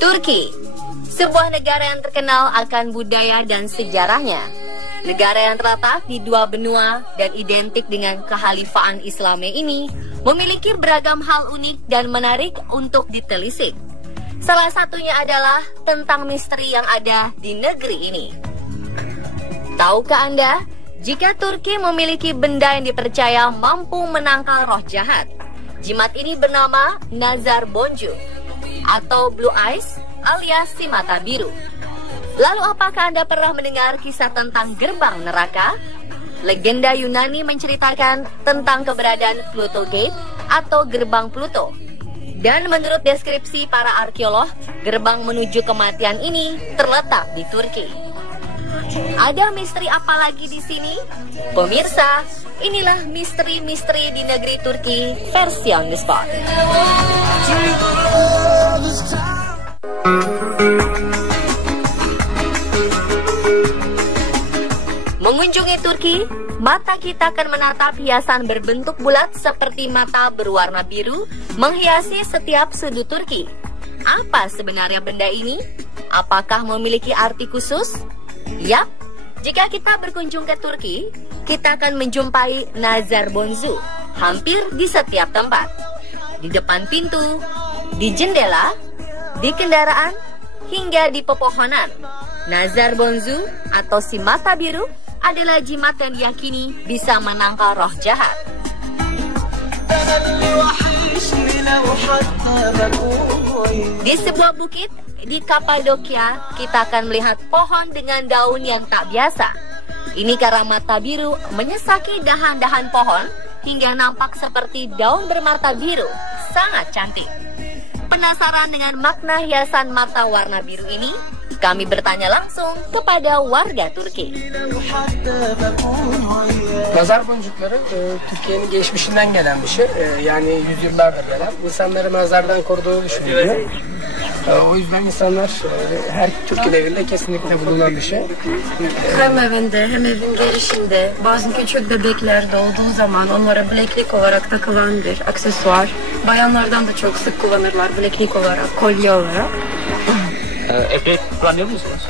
Turki, sebuah negara yang terkenal akan budaya dan sejarahnya. Negara yang terletak di dua benua dan identik dengan kehalifaan Islami ini memiliki beragam hal unik dan menarik untuk ditelisik. Salah satunya adalah tentang misteri yang ada di negeri ini. Tahukah Anda, jika Turki memiliki benda yang dipercaya mampu menangkal roh jahat? Jimat ini bernama Nazar Boncu atau Blue Eyes alias si mata biru. Lalu apakah Anda pernah mendengar kisah tentang gerbang neraka? Legenda Yunani menceritakan tentang keberadaan Pluto Gate atau gerbang Pluto. Dan menurut deskripsi para arkeolog, gerbang menuju kematian ini terletak di Turki. Ada misteri apa lagi di sini? Pemirsa, inilah misteri-misteri di negeri Turki versi on the spot. Mengunjungi Turki, mata kita akan menatap hiasan berbentuk bulat seperti mata berwarna biru menghiasi setiap sudut Turki. Apa sebenarnya benda ini? Apakah memiliki arti khusus? Yap, jika kita berkunjung ke Turki, kita akan menjumpai Nazar Boncu hampir di setiap tempat. Di depan pintu, di jendela, di kendaraan, hingga di pepohonan. Nazar Boncu atau si mata biru adalah jimat yang diyakini bisa menangkal roh jahat. Di sebuah bukit di Kapadokia, kita akan melihat pohon dengan daun yang tak biasa. Ini karena mata biru menyesaki dahan-dahan pohon hingga nampak seperti daun bermata biru. Sangat cantik. Penasaran dengan makna hiasan mata warna biru ini? Kami bertanya langsung kepada warga Turki. Nazar boncukları Türkiye'nin geçmişinden gelen bir şey. Yani yüzyıllardır gelen. İnsanları nazardan koruduğu düşünülüyor. O yüzden insanlar her Türk evinde kesinlikle bulunan bir şey. Hem evinde hem evin girişinde bazı küçük bebekler doğduğu zaman onlara bileklik olarak takılan bir aksesuar. Bayanlardan da çok sık kullanırlar bileklik olarak, kolye olarak. Epey kullanıyor musunuz?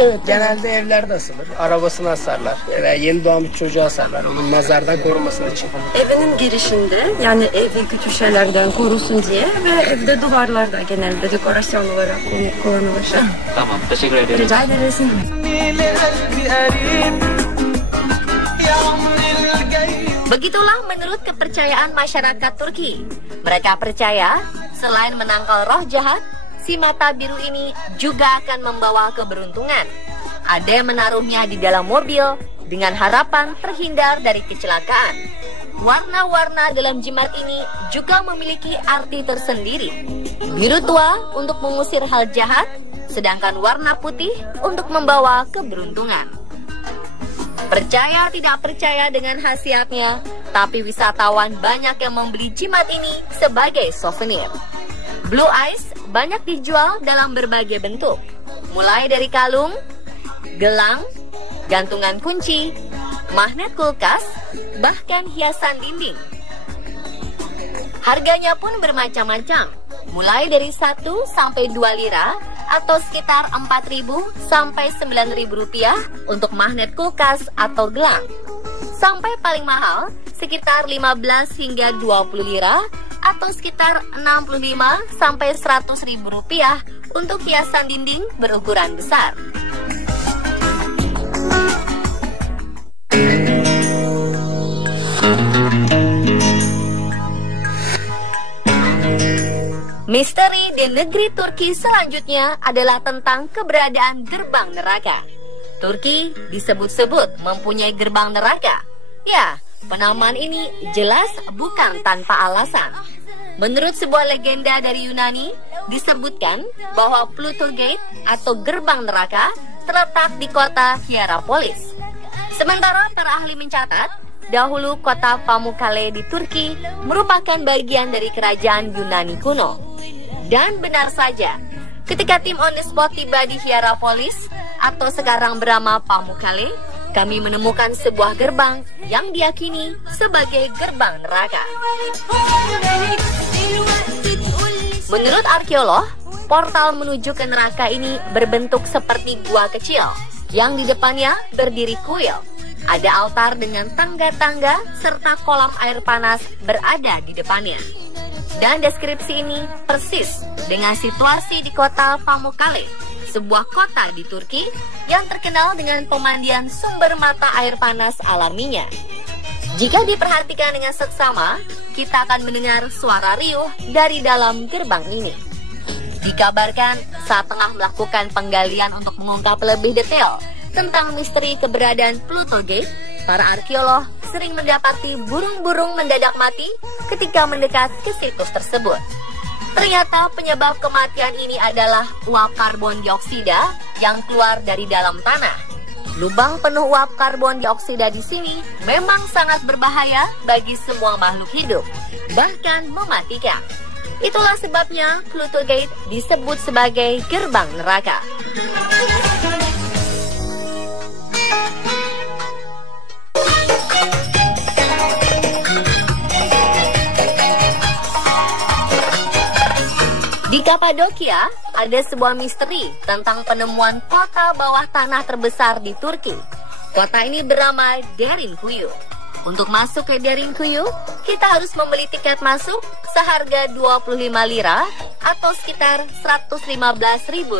Evet, genelde evlerde asılır. Arabasına asarlar. Veya yeni doğan bir çocuğa asarlar. Onun nazardan koruması için. Evinin girişinde yani evi kötü şeylerden korusun diye ve evde duvarlarda genelde dekorasyon olarak kullanılır. Tamam, teşekkür ederim. Rica ederiz. Begitulah menurut kepercayaan masyarakat Turki. Mereka percaya selain menangkal roh jahat, si mata biru ini juga akan membawa keberuntungan. Ada yang menaruhnya di dalam mobil dengan harapan terhindar dari kecelakaan. Warna-warna dalam jimat ini juga memiliki arti tersendiri. Biru tua untuk mengusir hal jahat, sedangkan warna putih untuk membawa keberuntungan. Percaya tidak percaya dengan khasiatnya, tapi wisatawan banyak yang membeli jimat ini sebagai souvenir. Blue Eyes banyak dijual dalam berbagai bentuk, mulai dari kalung, gelang, gantungan kunci, magnet kulkas, bahkan hiasan dinding. Harganya pun bermacam-macam, mulai dari 1 sampai 2 lira atau sekitar 4.000 sampai 9.000 rupiah untuk magnet kulkas atau gelang. Sampai paling mahal sekitar 15 hingga 20 lira atau sekitar 65 sampai 100.000 rupiah untuk hiasan dinding berukuran besar. Misteri di negeri Turki selanjutnya adalah tentang keberadaan gerbang neraka. Turki disebut-sebut mempunyai gerbang neraka. Ya, penamaan ini jelas bukan tanpa alasan. Menurut sebuah legenda dari Yunani, disebutkan bahwa Pluto Gate atau gerbang neraka terletak di kota Hierapolis. Sementara para ahli mencatat, dahulu kota Pamukkale di Turki merupakan bagian dari kerajaan Yunani kuno. Dan benar saja, ketika tim on the spot tiba di Hierapolis atau sekarang bernama Pamukkale, kami menemukan sebuah gerbang yang diyakini sebagai gerbang neraka. Menurut arkeolog, portal menuju ke neraka ini berbentuk seperti gua kecil yang di depannya berdiri kuil. Ada altar dengan tangga-tangga serta kolam air panas berada di depannya. Dan deskripsi ini persis dengan situasi di kota Pamukkale, sebuah kota di Turki yang terkenal dengan pemandian sumber mata air panas alaminya. Jika diperhatikan dengan seksama, kita akan mendengar suara riuh dari dalam gerbang ini. Dikabarkan saat tengah melakukan penggalian untuk mengungkap lebih detail tentang misteri keberadaan Pluto Gate, para arkeolog sering mendapati burung-burung mendadak mati ketika mendekat ke situs tersebut. Ternyata penyebab kematian ini adalah uap karbon dioksida yang keluar dari dalam tanah. Lubang penuh uap karbon dioksida di sini memang sangat berbahaya bagi semua makhluk hidup, bahkan mematikan. Itulah sebabnya Pluto Gate disebut sebagai gerbang neraka. Di Kapadokia, ada sebuah misteri tentang penemuan kota bawah tanah terbesar di Turki. Kota ini bernama Derinkuyu. Untuk masuk ke Derinkuyu, kita harus membeli tiket masuk seharga 25 lira atau sekitar Rp115.000.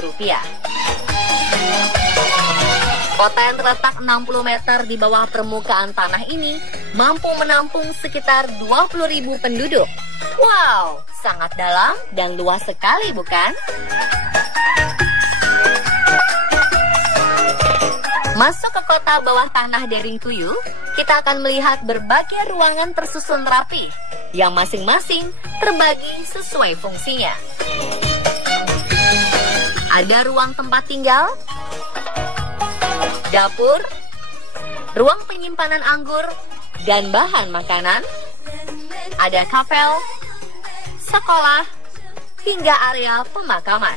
Kota yang terletak 60 meter di bawah permukaan tanah ini mampu menampung sekitar 20.000 penduduk. Wow, sangat dalam dan luas sekali, bukan? Masuk ke kota bawah tanah Derinkuyu, kita akan melihat berbagai ruangan tersusun rapi yang masing-masing terbagi sesuai fungsinya. Ada ruang tempat tinggal, dapur, ruang penyimpanan anggur dan bahan makanan, ada kapel, sekolah, hingga area pemakaman.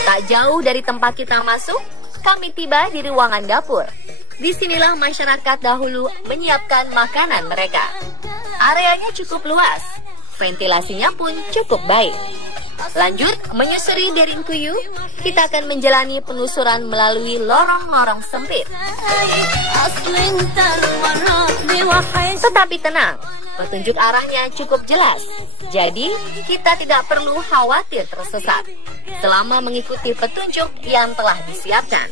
Tak jauh dari tempat kita masuk, kami tiba di ruangan dapur. Disinilah masyarakat dahulu menyiapkan makanan mereka. Areanya cukup luas, ventilasinya pun cukup baik. Lanjut, menyusuri Derinkuyu, kita akan menjalani penelusuran melalui lorong-lorong sempit. Tetapi tenang, petunjuk arahnya cukup jelas. Jadi, kita tidak perlu khawatir tersesat selama mengikuti petunjuk yang telah disiapkan.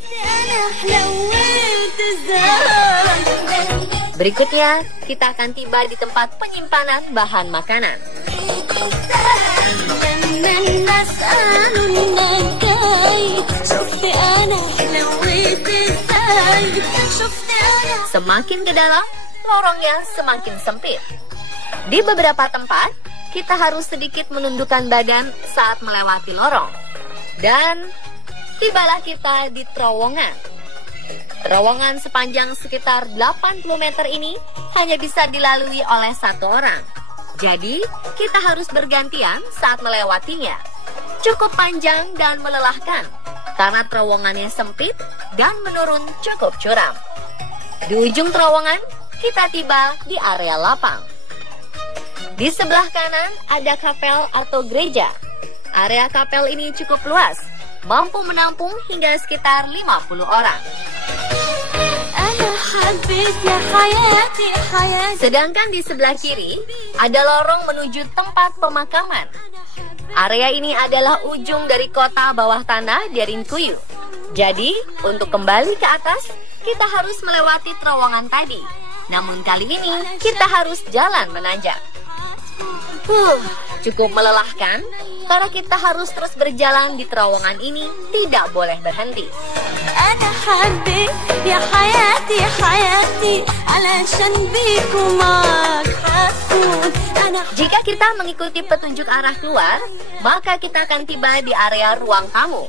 Berikutnya, kita akan tiba di tempat penyimpanan bahan makanan. Semakin ke dalam, lorongnya semakin sempit. Di beberapa tempat, kita harus sedikit menundukkan badan saat melewati lorong. Dan tibalah kita di terowongan. Terowongan sepanjang sekitar 80 meter ini hanya bisa dilalui oleh satu orang. Jadi, kita harus bergantian saat melewatinya. Cukup panjang dan melelahkan, karena terowongannya sempit dan menurun cukup curam. Di ujung terowongan, kita tiba di area lapang. Di sebelah kanan ada kapel atau gereja. Area kapel ini cukup luas, mampu menampung hingga sekitar 50 orang. Sedangkan di sebelah kiri, ada lorong menuju tempat pemakaman. Area ini adalah ujung dari kota bawah tanah Derinkuyu. Jadi, untuk kembali ke atas, kita harus melewati terowongan tadi. Namun kali ini, kita harus jalan menanjak. Cukup melelahkan, karena kita harus terus berjalan di terowongan ini, tidak boleh berhenti. Jika kita mengikuti petunjuk arah keluar, maka kita akan tiba di area ruang tamu.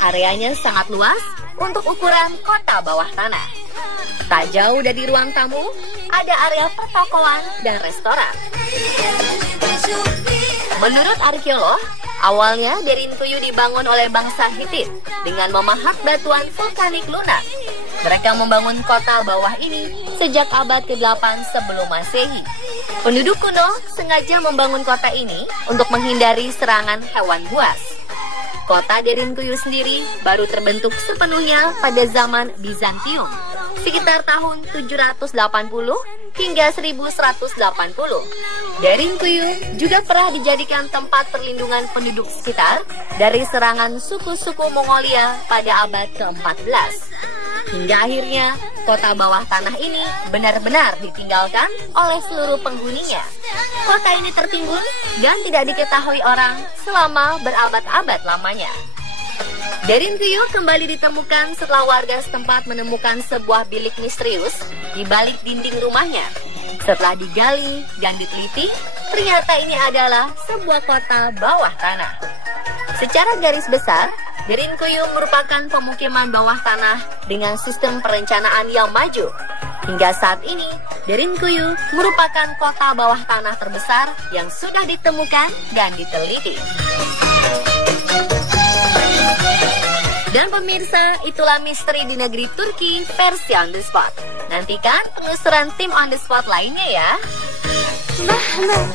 Areanya sangat luas untuk ukuran kota bawah tanah. Tak jauh dari ruang tamu, ada area pertokoan dan restoran. Menurut arkeolog, Awalnya Derinkuyu dibangun oleh bangsa Hittite dengan memahat batuan vulkanik lunak. Mereka membangun kota bawah ini sejak abad ke-8 sebelum Masehi. Penduduk kuno sengaja membangun kota ini untuk menghindari serangan hewan buas. Kota Derinkuyu sendiri baru terbentuk sepenuhnya pada zaman Bizantium, sekitar tahun 780 hingga 1180. Derinkuyu juga pernah dijadikan tempat perlindungan penduduk sekitar dari serangan suku-suku Mongolia pada abad ke-14. Hingga akhirnya, kota bawah tanah ini benar-benar ditinggalkan oleh seluruh penghuninya. Kota ini tertimbun dan tidak diketahui orang selama berabad-abad lamanya. Derinkuyu kembali ditemukan setelah warga setempat menemukan sebuah bilik misterius di balik dinding rumahnya. Setelah digali dan diteliti, ternyata ini adalah sebuah kota bawah tanah. Secara garis besar, Derinkuyu merupakan pemukiman bawah tanah dengan sistem perencanaan yang maju. Hingga saat ini, Derinkuyu merupakan kota bawah tanah terbesar yang sudah ditemukan dan diteliti. Dan pemirsa, itulah misteri di negeri Turki versi On The Spot. Nantikan penelusuran tim On The Spot lainnya ya. Mehmet